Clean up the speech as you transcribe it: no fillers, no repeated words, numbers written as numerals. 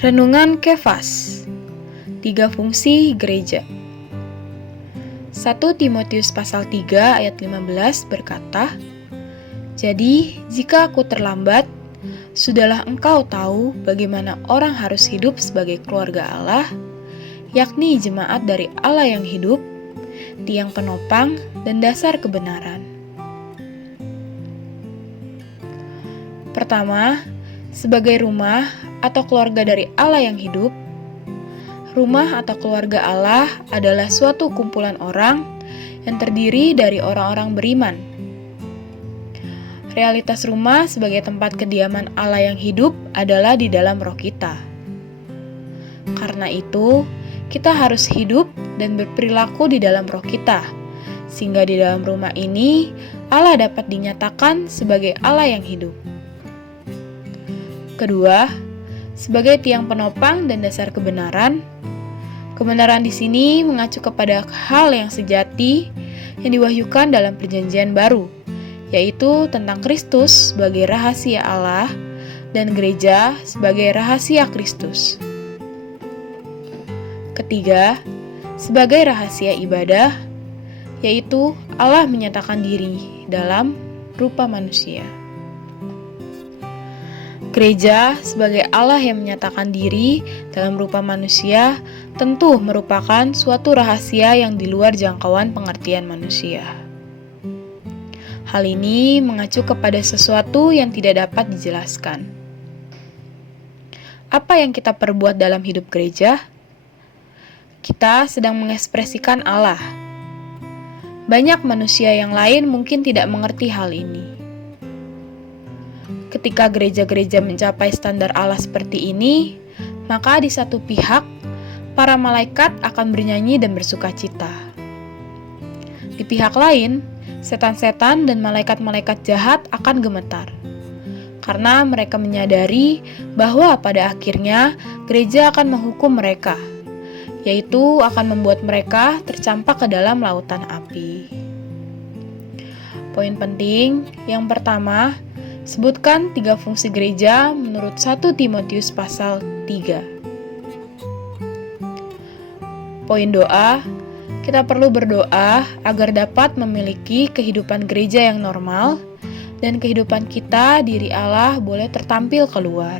Renungan Kefas. 3 fungsi gereja. 1 Timotius pasal 3 ayat 15 berkata, "Jadi, jika aku terlambat, sudahlah engkau tahu bagaimana orang harus hidup sebagai keluarga Allah, yakni jemaat dari Allah yang hidup, tiang penopang dan dasar kebenaran." Pertama, sebagai rumah atau keluarga dari Allah yang hidup, rumah atau keluarga Allah adalah suatu kumpulan orang yang terdiri dari orang-orang beriman. Realitas rumah sebagai tempat kediaman Allah yang hidup adalah di dalam roh kita. Karena itu, kita harus hidup dan berperilaku di dalam roh kita, sehingga di dalam rumah ini Allah dapat dinyatakan sebagai Allah yang hidup. Kedua, sebagai tiang penopang dan dasar kebenaran, kebenaran di sini mengacu kepada hal yang sejati yang diwahyukan dalam Perjanjian Baru, yaitu tentang Kristus sebagai rahasia Allah dan gereja sebagai rahasia Kristus. Ketiga, sebagai rahasia ibadah, yaitu Allah menyatakan diri dalam rupa manusia. Gereja sebagai Allah yang menyatakan diri dalam rupa manusia tentu merupakan suatu rahasia yang di luar jangkauan pengertian manusia. Hal ini mengacu kepada sesuatu yang tidak dapat dijelaskan. Apa yang kita perbuat dalam hidup gereja? Kita sedang mengekspresikan Allah. Banyak manusia yang lain mungkin tidak mengerti hal ini. Ketika gereja-gereja mencapai standar Allah seperti ini, maka di satu pihak, para malaikat akan bernyanyi dan bersukacita. Di pihak lain, setan-setan dan malaikat-malaikat jahat akan gemetar, karena mereka menyadari bahwa pada akhirnya gereja akan menghukum mereka, yaitu akan membuat mereka tercampak ke dalam lautan api. Poin penting yang pertama, sebutkan 3 fungsi gereja menurut 1 Timotius pasal 3. Poin doa, kita perlu berdoa agar dapat memiliki kehidupan gereja yang normal dan kehidupan kita diri Allah boleh tertampil keluar.